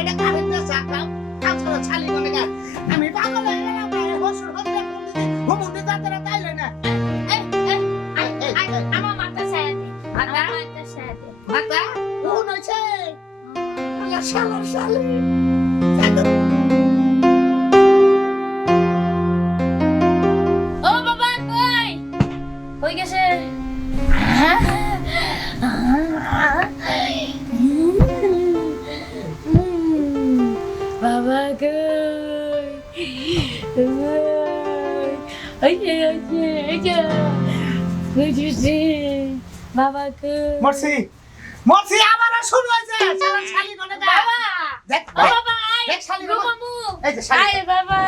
এটা কারেন্ট চা খাও খাও ছালি কোনে গা আমি পাগল হয়ে গেলাম রে হসুর হতে ঘুমুতে যাতরা তাইলে না আমার মাথা সায়াতে মাথা মাথা সায়াতে মাথা কোন হইছে আল্লাহ শালার শালি ও বাবা কই গেছে বাবা বাবা মরছি মরছি আবার শুরু হইছে শালার শালি কোনে গা বাবা দেখ ও বাবা দেখ শালি গো বাবা বাবু এই যে শালি আয় বাবা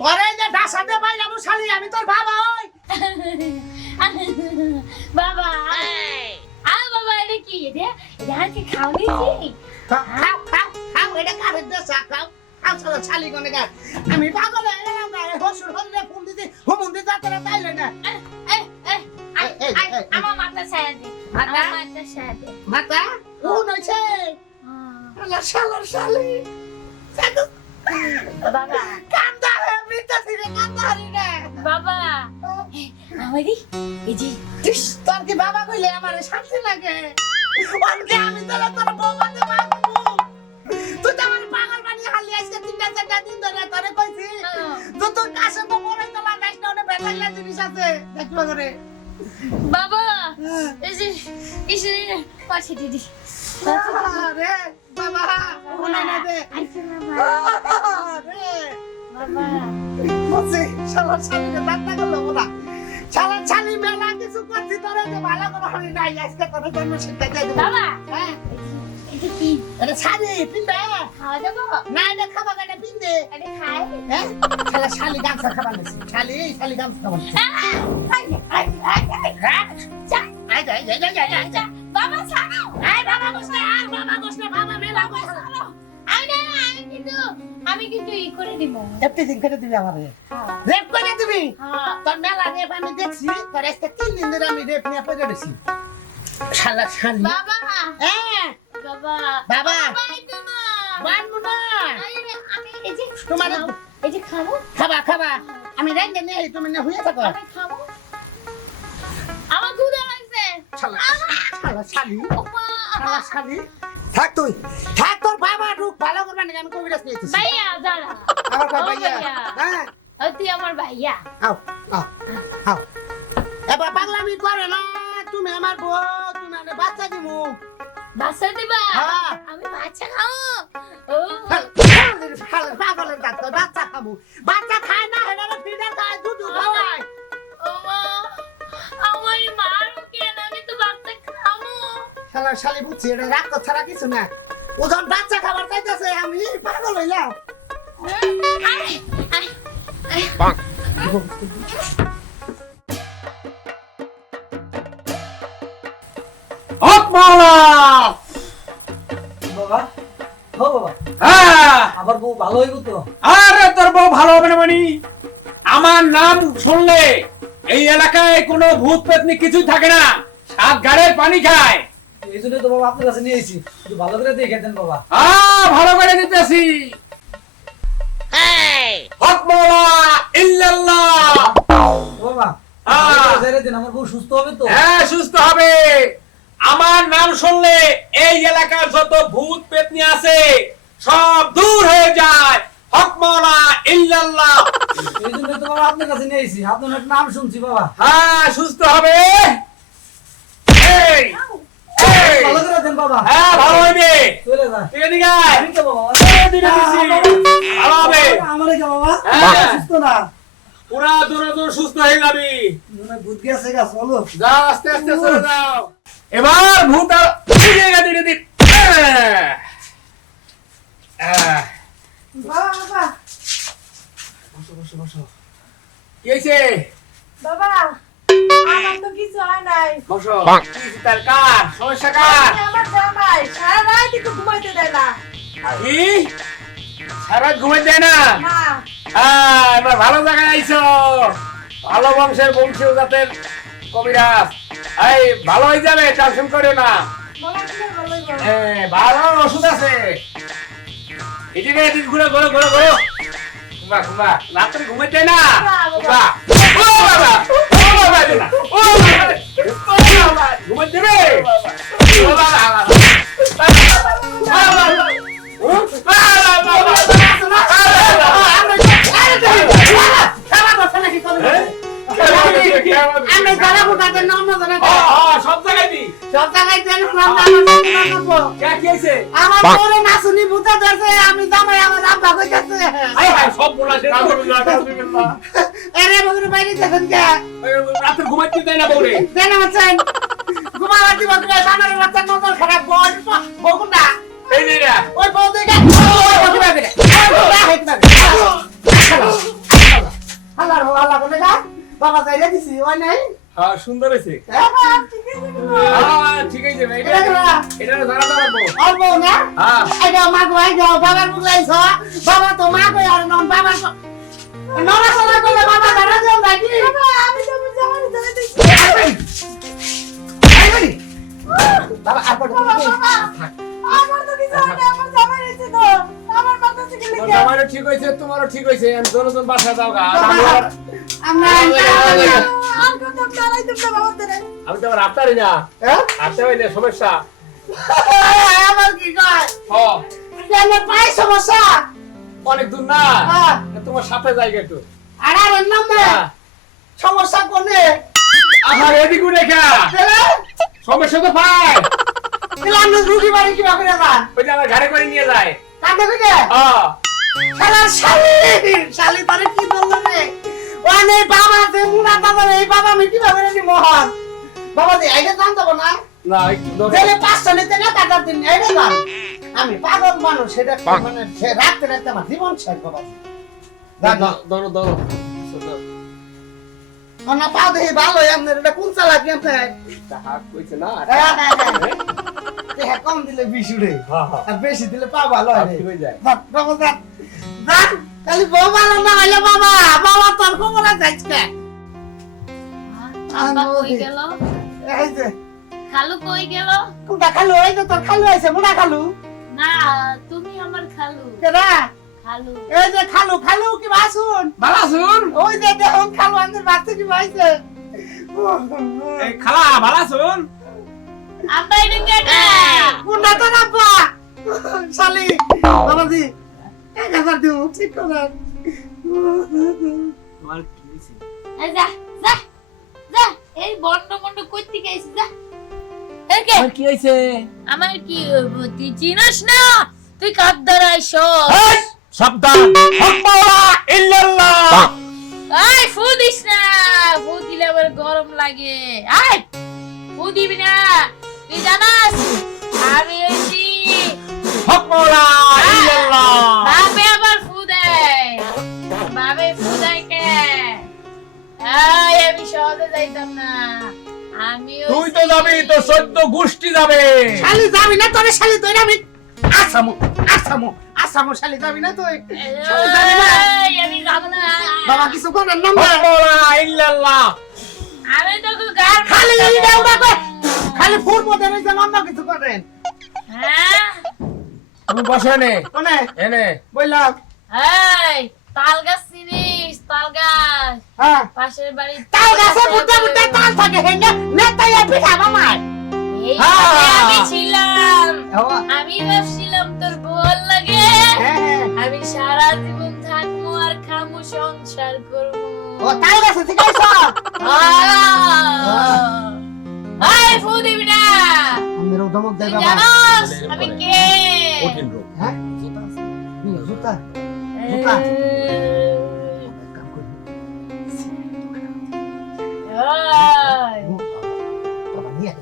তোরে যে ডাসাতে পাইলাম শালি আমি তোর বাবা হই বাবা আ বাবা এটা কি এটা यार কি খাওনি কি খাও খাও খাও এটা কারেন্ট চা খাও খাও শালি কোনে গা আমি পাগল হয়ে গেলাম রে হসুর হতে ফোন দিতে ঘুমুতে যাতরা তাইলে না আমার মাথা সায়াতে মাথা? আমার মাথা সায়াতে মাথা কোন হইছে আল্লাহ শালার শালি বাবা কান্দা হে মিটা দিরে কান্দা রে বাবা আমারি এই যে তুই তোর কি বাবা কইলে আমারে শান্তি লাগে অনকে আমি তোরা তোর বউমাতে মারবো তুই তো আমার পাগল বানিয়ে হালি আজকে 3-4 দিন ধরে তোরে কইছি তুই তোর কাছে তো মরাই তো লাগাইছ না ওনে বেতাইলা জিনিস আছে দেখলো করে বাবা এই যে পাশে দিদি রে বাবা ওনা না দে আইছে বাবা রে বাবা মসে শালা শালি রে বান্না করলো ওরা শালা শালি মেলা কিছু করছি তোরে যে ভালো করে হই নাই আজকে তোরে জন্য শিক্ষা দিয়ে দেব বাবা হ্যাঁ এটা কি আরে ছাড়ি পিন্দে খাওয়া যাবো না এটা খাবা কেন পিন্দে আরে খাই হ্যাঁ শালা শালি গামছা খাবার নিছি শালি গামছা খাবার নিছি আই যা বাবা ছাড়ো আই বাবা বসে আর বাবা বসে বাবা মেলা বসে আমি কিন্তু ই করে দিব একটু দিন করে দিবি আমারে রেপ করে দিবি হ্যাঁ তোর মেলা রেপ আমি দেখছি তোর আজকে 3 দিন ধরে আমি রেপ নিয়ে পড়ে রয়েছি শালা শালি বাবা হ্যাঁ বাবা বাবা বাইতো না বানমু না আমি এই যে তোমার এই যে খাবো খাবা আমি রেঙ্গে নেই তুমি না হইয়া থাকো আমি খাবো আমার ক্ষুধা লাগছে শালা শালি ওমা শালা শালি থাক তুই থাক তোর বাবা রূপ ভালো করবা না আমি কবিরাজ নিয়েছি ভাইয়া দাঁড়া আমার কই ও ভাইয়া ভাইয়া। হ্যাঁ তুই আমার ভাইয়া আও আও এবার পাগলামি করে না তুমি আমার বউ তুমি আমার বাচ্চা দিমু বাচ্চা দিবা হ্যাঁ। আমি বাচ্চা খাও ও পাগলের কাজ কর বাচ্চা খাবো বাচ্চা খায় না হেনা ফিডার খায় দুধ খাওয়ায় ওমা আমার মারো কেন আমি তো বাচ্চা খাবো শালা শালি বুঝছি এটা রাগ ছাড়া কিছু না ওজন বাচ্চা খাবার চাইতেছে আমি পাগল হইলাম হকমালা বাবা ও বাবা হ্যাঁ আবার বউ ভালো হইব তো আরে তোর বউ ভালো হবে না মানে আমার নাম শুনলে এই এলাকায় কোনো ভূত পেতনি কিছুই থাকে না সাত গাড়ের পানি খায় এই জন্য তো বাবা আপনার কাছে নিয়ে এসেছি একটু ভালো করে দেখে দেন বাবা ভালো করে দিতেছি হকমালা ইল্লাল্লাহ বাবা হ্যাঁ। ছেড়ে দিন আমার বউ সুস্থ হবে তো হ্যাঁ সুস্থ হবে আমার নাম শুনলে এই এলাকার যত ভূত পেতনি আছে সব দূর হয়ে যায় হকমালা ইল্লাল্লাহ এই জন্য তো বাবা আপনার কাছে নিয়ে এসেছি আপনার নাম শুনছি বাবা হ্যাঁ সুস্থ হবে এই, এই, ভালো করে দেন বাবা হ্যাঁ ভালো হবে চলে যা ঠিক আছে গাই ঠিক আছে বাবা ভালো হবে আমারে কে বাবা হ্যাঁ। সুস্থ না পুরা দূরে দূরে সুস্থ হয়ে যাবি মনে ভূত গেছে গা চলো যাও আস্তে আস্তে চলে যাও এবার ভূত আর ধীরে ধীরে ধীরে বাবা বসো বসো বসো কি হয়েছে বাবা আমার তো কিছু হয় নাই বসো তার কার সমস্যা কার আমার জামাই সারা রাত একটু ঘুমাইতে দেয় না কি সারা ঘুমাই দেয় না না এবার ভালো জায়গায় আইছো ভালো বংশের বংশীয় জাতের কবিরাজ এই ভালো হয়ে যাবে টেনশন করো না বাবা কি ভালোই বলো ভালো ওষুধ আছে এদিকে এদিকে ঘুরে ঘুরে ঘুরে ঘুরে কুমা কুমা রাত্রে ঘুমাইতে না কুমা ও বাবা না ও বাবা ঘুমাইতে রে ও বাবা আমি গালা ফুটাতে নাম না জানা সব জায়গায় দি সব জায়গায় দেন নাম না কে কি হইছে আমার পরে নাচুনি ভূতা ধরছে আমি জামাই আমার আব্বা কইতাছে আই হাই সব বলা শেষ আলহামদুলিল্লাহ আরে বগুড়া বাইরে দেখেন কে রাতে ঘুমাইতে দেয় না বউরে দেন আছেন ঘুমাওয়াতি বগুড়া বানার রাতে নজর খারাপ বগুড়া এই নে রে ওই বউ দেখে বগুড়া বেরে আল্লাহ আল্লাহ বলে যা বাবা যাইলে দিছি ওই নাই হ্যাঁ সুন্দর হইছে ঠিক আছে ভাই এটা জানা যাবো অল্প না হ্যাঁ আইগো মা গো আইগো বাবার মুখ লাইছ বাবা তো মা কই আর নন বাবা তো ননা সলা কইলে বাবা দাঁড়া যাও নাকি আমি তো জামাই ধরে দিছি আইগনি বাবা আর কত আমার তো কিছু হয় না, আমার জামাই হয়েছে তো। আমার কথা থেকে লিখে। আমারও ঠিক হইছে তোমারও ঠিক হইছে আমি দোনোজন বাসা যাও গা আমরা আর কথা চালাই তোমরা বাবা ধরে। আমি তো রাস্তারই না আসতে হইলে সমস্যা আমার কি কয় হ্যাঁ জানো পাই সমস্যা অনেক দূর না হ্যাঁ তোমার সাথে জায়গা একটু আর আর নাম দে সমস্যা কোনে আমার এদিকে রেখা সমস্যা তো পাই দিলাম রুগী বাড়ি কি ভাবে না ওই যে আমার ঘরে করে নিয়ে যায় কাঁদে কইতে হ্যাঁ শালা শালি শালি তারে কি বললো রে ওনে বাবা যে মুনা বাবা এই বাবা আমি কি ভাবে নি মোহন বাবা দি আইলে জান যাব না না একটু জেলে 500 নিতে না টাকা দিন আইলে জান আমি পাগল মানুষ সেটা মানে সে রাতে রাতে আমার জীবন শেষ বাবা ধরো ধরো না পাও দেখি ভালো আপনার এটা কোন চালাক আপনি হাত কইছে না কম দিলে 20 উড়ে হ্যাঁ হ্যাঁ আর বেশি দিলে পা ভালো হয় ঠিক হয়ে যায় বাবা যান যান খালি বউ ভালো না হইলে বাবা বাবা তোর কোমরা যাইছে আব্বা কই গেল এই যে খালু কই গেল কোনটা খালু এই যে তোর খালু আইছে মুনা খালু না তুমি আমার খালু কেডা খালু এই যে খালু খালু কি বাসুন ভালো আছুন ওই যে দেখুন খালু আমাদের বাচ্চা কি পাইছে এই খালা ভালো আছুন আব্বা এটা কেডা কোনটা তো না পা শালি বাবাজি 1000 দিও ঠিক করে তোমার কি হইছে এই যা যা যা এই বন্ড বন্ড কইতে গেছিস যা এই কে কি হইছে আমার কি হইব? তুই চিনিস না তুই কাদ্দার আইছো সাবধান হক মাওলা ইল্লাল্লাহ আই ফু দিস না ফু দিলে আবার গরম লাগে আই ফু দিবি না তুই জানাস আমি হইছি হক মাওলা ইল্লাল্লাহ বাপে আবার ফু দেয় বাবে ফু দেয় কে আই আমি সহজে যাইতাম না আমি তুই তো যাবি তো 14 গোষ্ঠী যাবে শালি যাবি না তোরে শালি তোরে আমি আসামু শালি যাবি না তুই শালি যাবি না আমি যাব না বাবা কিছু করেন না হক মাওলা ইল্লাল্লাহ আমি তো গার খালি এই দাউডা কর খালি ফুর মধ্যে রইছে অন্য কিছু করেন হ্যাঁ তুমি বসো নে কোনে এনে বললাম এই তাল গাছ চিনিস তাল গাছ হ্যাঁ পাশের বাড়ি তাল গাছে বুদ্ধা বুদ্ধা তাল থাকে হেঙ্গে নেতাই পিঠা বামায় এই হ্যাঁ। গাছে আমি ছিলাম হ্যাঁ আমি ভাবছিলাম তোর বল লাগে হ্যাঁ আমি সারা জীবন থাকবো আর খামু সংসার করবো ও তাল গাছে শিখাইছ আয় ফু দিবি না আমি রোদমক তুই দেই বাবা জানোস আমি কে কঠিন রোগ হ্যাঁ জুতা আছে জুতা জুতা। কাম করি ওই বাবা নিয়ে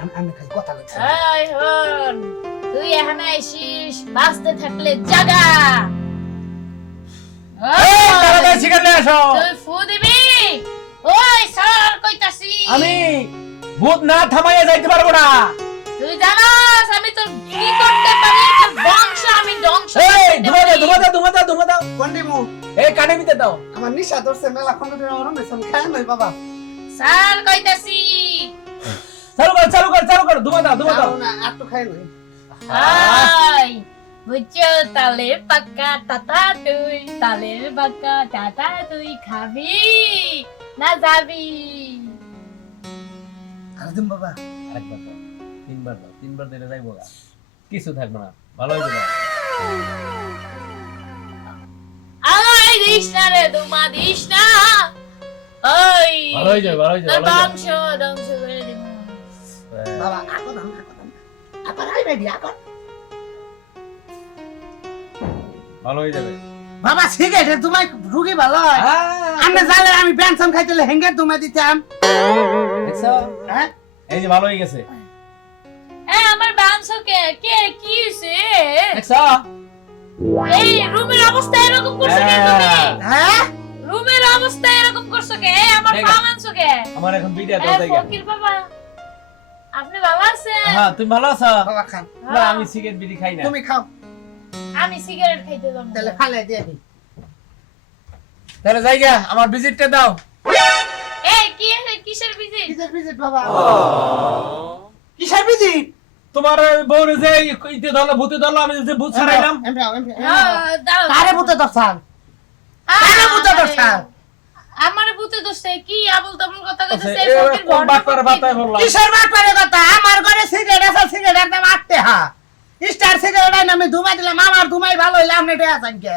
আমি খালি কথা বলছি ওই হন তুই এখানে আইসিস বাঁচতে থাকলে জাগা এই তাড়াতাড়ি শিখালে আসো তুই ফু দিবি ওই স্যার কইতাছি আমি ভূত না থামাইয়া যাইতে পারবো না তুই জানাস আমি তোর কি করতে পারি তোর বংশ আমি ধ্বংস এই করতে ধুমা পারি। দাও কোনদিমু এই কানে মিতে দাও আমার নিশা ধরছে মেলা খন্ড ওরম মেছন খায় নাই বাবা স্যার কইতাছি চালু কর ধুমা দাও না একটু খাই নাই ওই বুঝছো তালের পাক্কা টাটা তুই তালের পাক্কা টাটা তুই খাবি না যাবি আরে বাবা আরেকবার দাও, তিনবার দিলে যাইবো গা। কিছু থাকবে না, ভালো হয়ে যাবে। আমায় দিস না রে তোমা দিস না ওই ভালো হয়ে যাবে, ভালো হয়ে যাবে, তোর ভালো হয়ে যাবে। ধ্বংস করে দিব বাবা আকো দাম আকো আই বেডি আকো ভালো হয়ে যাবে। বাবা সিগারেট তোমায় রুগী ভালো হয় আমি জানলে আমি পেনশন খাইতে হেঙ্গে তোমায় দিতাম দেখছো? হ্যাঁ এই যে ভালো হয়ে গেছে, হ্যাঁ আমার বাংশ কে কে কি হইছে দেখছো? এই রুমের অবস্থা এরকম করছো কে তুমি হ্যাঁ রুমের অবস্থা এরকম করছো কে আমার দেখ। পা মানছো কে আমার এখন বিটা এ দাও জায়গা। ফকির বাবা আপনি ভালো আছেন হ্যাঁ, তুমি ভালো আছো? বাবা খান না, আমি সিগারেট বিড়ি খাই না। তুমি খাও আমি সিগারেট খাইতে যাব তাহলে ফালে দিয়ে দিই তাহলে জায়গা আমার ভিজিটটা দাও। এই কি কিসের বিজি কিসের ভিজিট বাবা কিসের ভিজিট তোমার বউরে যে ইতে ধরলো, ভূতে ধরলো, আমি যে ভূত ছাড়াইলাম। দাও তারে বুতে দছাল তারে বুতে দছাল আমার ভূতে দোষে কি আবল তাবল কথা আচ্ছা, কইতেছে এ ফকির কোন বাটপারে বাতায় বললাম? কিসের ব্যাপারে কথা আমার ঘরে সিগারেট আছে সিগারেট দাম 8 টাকা স্টার সিগারেট আইনা আমি ধুমাই দিলাম আমার ধুমাই ভালো হইলে আপনি দেয়া চান কে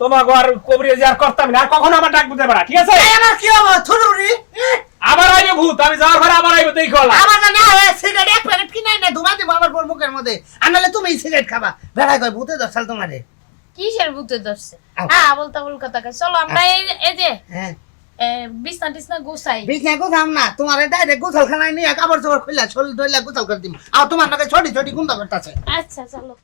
তোমার ঘর কবরিয়ে যে আর করতাম না, আর কখনো আমার ডাক দিতে পারা, ঠিক আছে? এই আমার কি হবো থুরুরি আবার আইবে ভূত, আমি যাওয়ার ঘরে আবার আইবে, দেখো না। আমার না সিগারেট এক প্যাকেট কিনাই না ধুমাই দিব আমার বড় মুখের মধ্যে আনলে তুমি সিগারেট খাবা বেড়াই কই ভূতে দছাল তোমারে কিসের ভূতে দোষে আও। হ্যাঁ আবল তাবল কথা কই চলো আমরা এই যে হ্যাঁ বিছনা টিছনা গোছাই বিছনা গোছাম না তোমারে ডাইরেক্ট গোছাল খানায় নিয়ে কাপড় চোপড় খুলে শরীর ধইলা গোছাল করে দিম আর তোমার নাকি ছোটি ছোটি গুন্ডা করতেছে আচ্ছা চলো